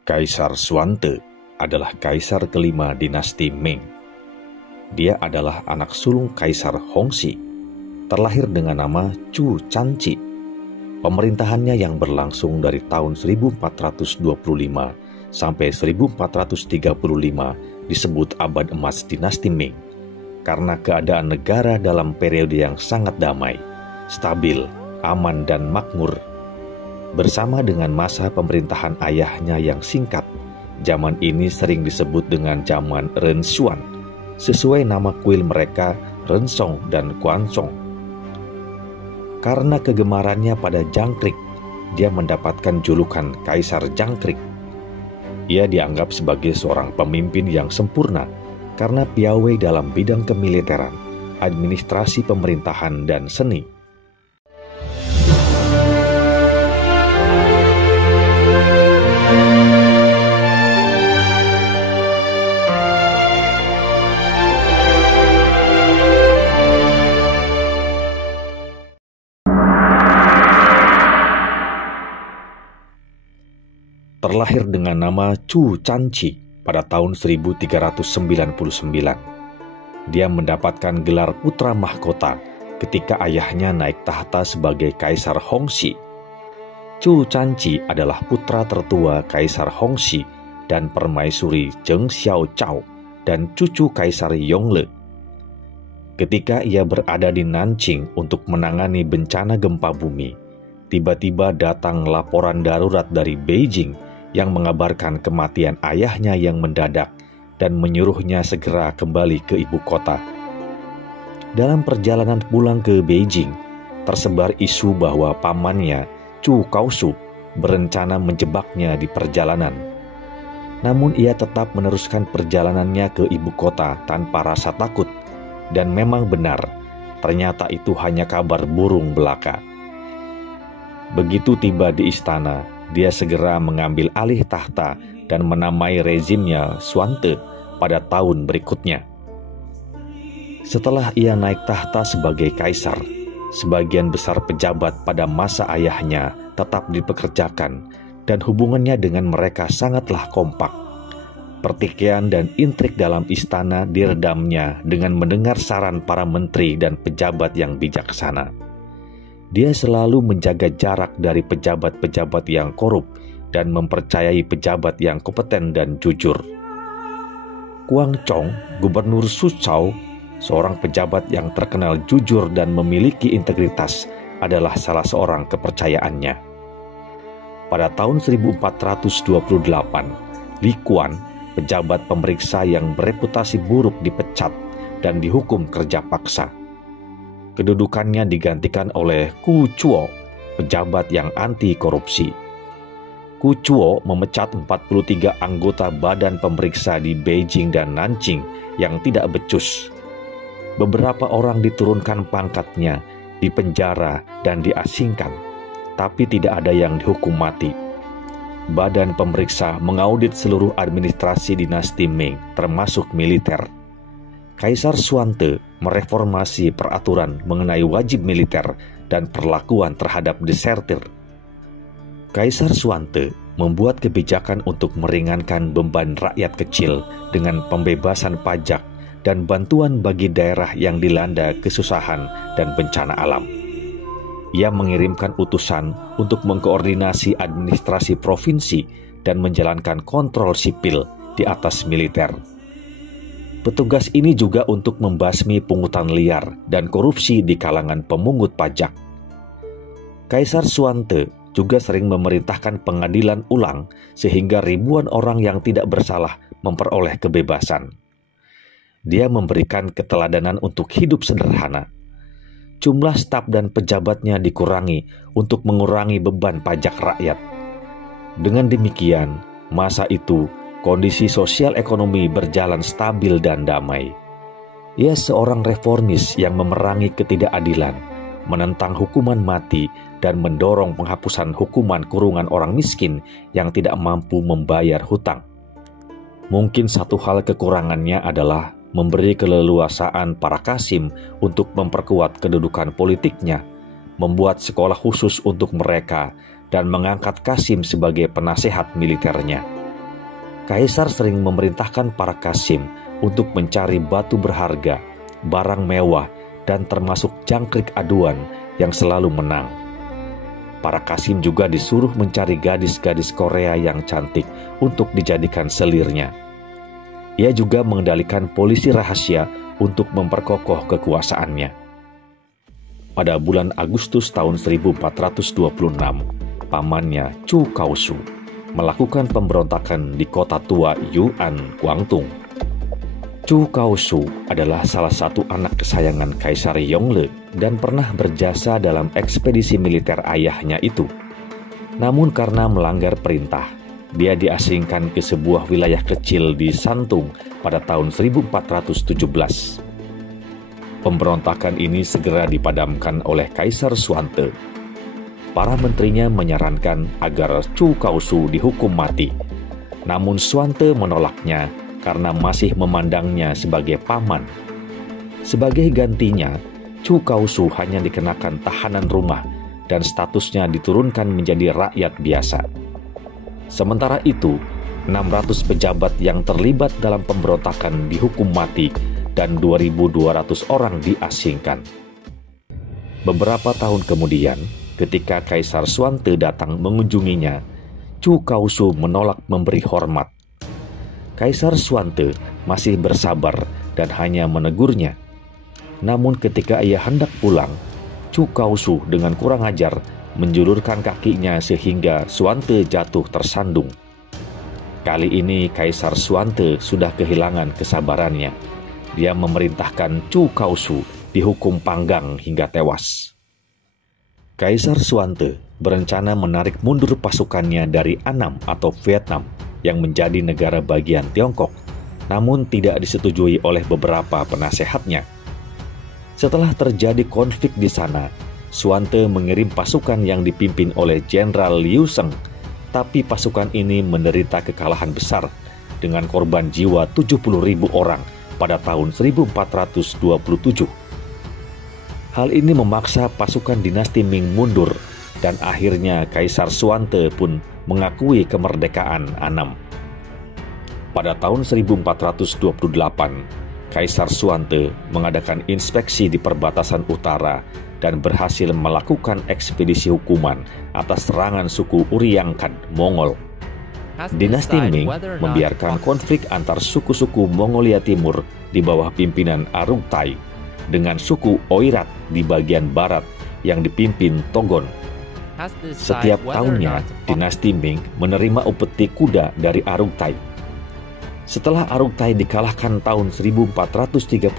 Kaisar Xuante adalah kaisar kelima dinasti Ming. Dia adalah anak sulung Kaisar Hongxi, terlahir dengan nama Chu Canci. Pemerintahannya yang berlangsung dari tahun 1425 sampai 1435 disebut abad emas dinasti Ming karena keadaan negara dalam periode yang sangat damai, stabil, aman dan makmur. Bersama dengan masa pemerintahan ayahnya yang singkat, zaman ini sering disebut dengan zaman Renshuan, sesuai nama kuil mereka Rensong dan Quansong. Karena kegemarannya pada jangkrik, dia mendapatkan julukan Kaisar Jangkrik. Ia dianggap sebagai seorang pemimpin yang sempurna karena piawai dalam bidang kemiliteran, administrasi pemerintahan, dan seni. Terlahir dengan nama Chu Canci pada tahun 1399. Dia mendapatkan gelar putra mahkota ketika ayahnya naik tahta sebagai Kaisar Hongxi. Chu Canci adalah putra tertua Kaisar Hongxi dan permaisuri Zheng Xiaochao dan cucu Kaisar Yongle. Ketika ia berada di Nanjing untuk menangani bencana gempa bumi, tiba-tiba datang laporan darurat dari Beijing yang mengabarkan kematian ayahnya yang mendadak dan menyuruhnya segera kembali ke ibu kota. Dalam perjalanan pulang ke Beijing, tersebar isu bahwa pamannya, Chu Kaosu, berencana menjebaknya di perjalanan. Namun ia tetap meneruskan perjalanannya ke ibu kota tanpa rasa takut, dan memang benar, ternyata itu hanya kabar burung belaka. Begitu tiba di istana, dia segera mengambil alih tahta dan menamai rezimnya Xuante pada tahun berikutnya. Setelah ia naik tahta sebagai kaisar, sebagian besar pejabat pada masa ayahnya tetap dipekerjakan dan hubungannya dengan mereka sangatlah kompak. Pertikaian dan intrik dalam istana diredamnya dengan mendengar saran para menteri dan pejabat yang bijaksana. Dia selalu menjaga jarak dari pejabat-pejabat yang korup dan mempercayai pejabat yang kompeten dan jujur. Guang Chong, Gubernur Suzhou, seorang pejabat yang terkenal jujur dan memiliki integritas, adalah salah seorang kepercayaannya. Pada tahun 1428, Li Quan, pejabat pemeriksa yang bereputasi buruk, dipecat dan dihukum kerja paksa. Kedudukannya digantikan oleh Ku Chuo, pejabat yang anti korupsi. Ku Chuo memecat 43 anggota badan pemeriksa di Beijing dan Nanjing yang tidak becus. Beberapa orang diturunkan pangkatnya, dipenjara dan diasingkan, tapi tidak ada yang dihukum mati. Badan pemeriksa mengaudit seluruh administrasi dinasti Ming, termasuk militer. Kaisar Xuante mereformasi peraturan mengenai wajib militer dan perlakuan terhadap desertir. Kaisar Xuante membuat kebijakan untuk meringankan beban rakyat kecil dengan pembebasan pajak dan bantuan bagi daerah yang dilanda kesusahan dan bencana alam. Ia mengirimkan utusan untuk mengkoordinasi administrasi provinsi dan menjalankan kontrol sipil di atas militer. Petugas ini juga untuk membasmi pungutan liar dan korupsi di kalangan pemungut pajak. Kaisar Xuante juga sering memerintahkan pengadilan ulang sehingga ribuan orang yang tidak bersalah memperoleh kebebasan. Dia memberikan keteladanan untuk hidup sederhana. Jumlah staf dan pejabatnya dikurangi untuk mengurangi beban pajak rakyat. Dengan demikian, masa itu kondisi sosial ekonomi berjalan stabil dan damai. Ia seorang reformis yang memerangi ketidakadilan, menentang hukuman mati, dan mendorong penghapusan hukuman kurungan orang miskin yang tidak mampu membayar hutang. Mungkin satu hal kekurangannya adalah memberi keleluasaan para Qasim untuk memperkuat kedudukan politiknya, membuat sekolah khusus untuk mereka, dan mengangkat Qasim sebagai penasehat militernya. Kaisar sering memerintahkan para kasim untuk mencari batu berharga, barang mewah, dan termasuk jangkrik aduan yang selalu menang. Para kasim juga disuruh mencari gadis-gadis Korea yang cantik untuk dijadikan selirnya. Ia juga mengendalikan polisi rahasia untuk memperkokoh kekuasaannya. Pada bulan Agustus tahun 1426, pamannya Chu Kaosu melakukan pemberontakan di kota tua Yuan, Guangdong. Chu Kaosu adalah salah satu anak kesayangan Kaisar Yongle dan pernah berjasa dalam ekspedisi militer ayahnya itu. Namun karena melanggar perintah, dia diasingkan ke sebuah wilayah kecil di Santung pada tahun 1417. Pemberontakan ini segera dipadamkan oleh Kaisar Suante. Para menterinya menyarankan agar Chu Kaosu dihukum mati. Namun Suante menolaknya karena masih memandangnya sebagai paman. Sebagai gantinya, Chu Kaosu hanya dikenakan tahanan rumah dan statusnya diturunkan menjadi rakyat biasa. Sementara itu, 600 pejabat yang terlibat dalam pemberontakan dihukum mati dan 2.200 orang diasingkan. Beberapa tahun kemudian, ketika Kaisar Suante datang mengunjunginya, Chu Kaosu menolak memberi hormat. Kaisar Suante masih bersabar dan hanya menegurnya. Namun ketika ia hendak pulang, Chu Kaosu dengan kurang ajar menjulurkan kakinya sehingga Suante jatuh tersandung. Kali ini Kaisar Suante sudah kehilangan kesabarannya. Dia memerintahkan Chu Kaosu dihukum panggang hingga tewas. Kaisar Suante berencana menarik mundur pasukannya dari Annam atau Vietnam yang menjadi negara bagian Tiongkok, namun tidak disetujui oleh beberapa penasehatnya. Setelah terjadi konflik di sana, Suante mengirim pasukan yang dipimpin oleh Jenderal Liu Sheng, tapi pasukan ini menderita kekalahan besar dengan korban jiwa 70.000 orang pada tahun 1427. Hal ini memaksa pasukan dinasti Ming mundur dan akhirnya Kaisar Suante pun mengakui kemerdekaan Annam. Pada tahun 1428, Kaisar Suante mengadakan inspeksi di perbatasan utara dan berhasil melakukan ekspedisi hukuman atas serangan suku Uryangkan Mongol. Dinasti Ming membiarkan konflik antar suku-suku Mongolia Timur di bawah pimpinan Arugtai dengan suku Oirat di bagian barat yang dipimpin Togon. Setiap tahunnya, dinasti Ming menerima upeti kuda dari Arugtai. Setelah Arugtai dikalahkan tahun 1431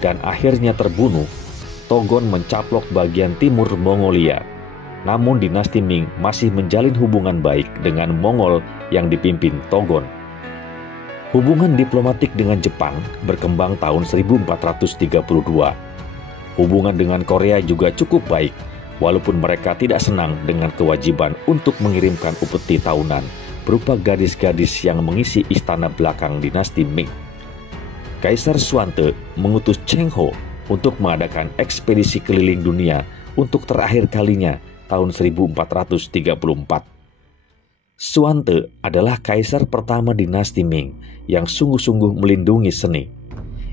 dan akhirnya terbunuh, Togon mencaplok bagian timur Mongolia. Namun dinasti Ming masih menjalin hubungan baik dengan Mongol yang dipimpin Togon. Hubungan diplomatik dengan Jepang berkembang tahun 1432. Hubungan dengan Korea juga cukup baik, walaupun mereka tidak senang dengan kewajiban untuk mengirimkan upeti tahunan berupa gadis-gadis yang mengisi istana belakang dinasti Ming. Kaisar Suante mengutus Cheng Ho untuk mengadakan ekspedisi keliling dunia untuk terakhir kalinya tahun 1434. Suante adalah kaisar pertama dinasti Ming yang sungguh-sungguh melindungi seni.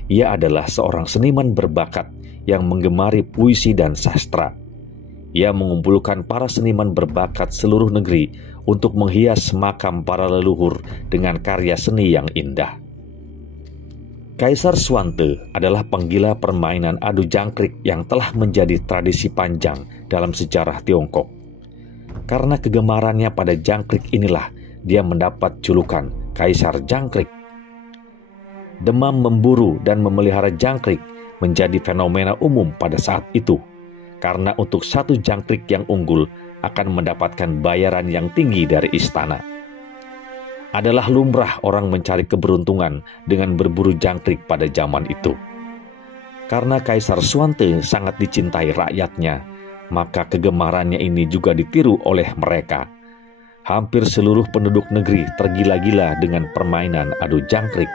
Ia adalah seorang seniman berbakat yang menggemari puisi dan sastra. Ia mengumpulkan para seniman berbakat seluruh negeri untuk menghias makam para leluhur dengan karya seni yang indah. Kaisar Suante adalah penggila permainan adu jangkrik yang telah menjadi tradisi panjang dalam sejarah Tiongkok. Karena kegemarannya pada jangkrik inilah dia mendapat julukan Kaisar Jangkrik. Demam memburu dan memelihara jangkrik menjadi fenomena umum pada saat itu, karena untuk satu jangkrik yang unggul akan mendapatkan bayaran yang tinggi dari istana. Adalah lumrah orang mencari keberuntungan dengan berburu jangkrik pada zaman itu. Karena Kaisar Suante sangat dicintai rakyatnya, maka kegemarannya ini juga ditiru oleh mereka. Hampir seluruh penduduk negeri tergila-gila dengan permainan adu jangkrik.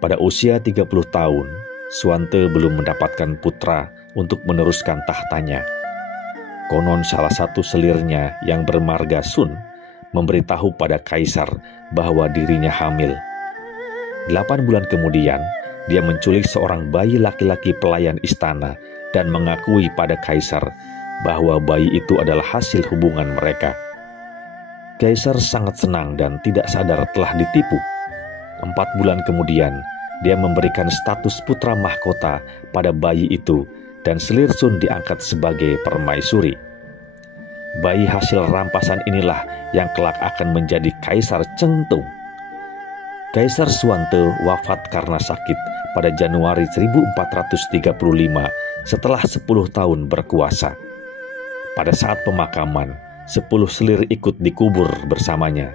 Pada usia 30 tahun, Suante belum mendapatkan putra untuk meneruskan tahtanya. Konon salah satu selirnya yang bermarga Sun memberitahu pada kaisar bahwa dirinya hamil. 8 bulan kemudian, dia menculik seorang bayi laki-laki pelayan istana dan mengakui pada kaisar bahwa bayi itu adalah hasil hubungan mereka. Kaisar sangat senang dan tidak sadar telah ditipu. 4 bulan kemudian, dia memberikan status putra mahkota pada bayi itu dan Selir Sun diangkat sebagai permaisuri. Bayi hasil rampasan inilah yang kelak akan menjadi Kaisar Chengtung. Kaisar Xuante wafat karena sakit pada Januari 1435 setelah 10 tahun berkuasa. Pada saat pemakaman, 10 selir ikut dikubur bersamanya.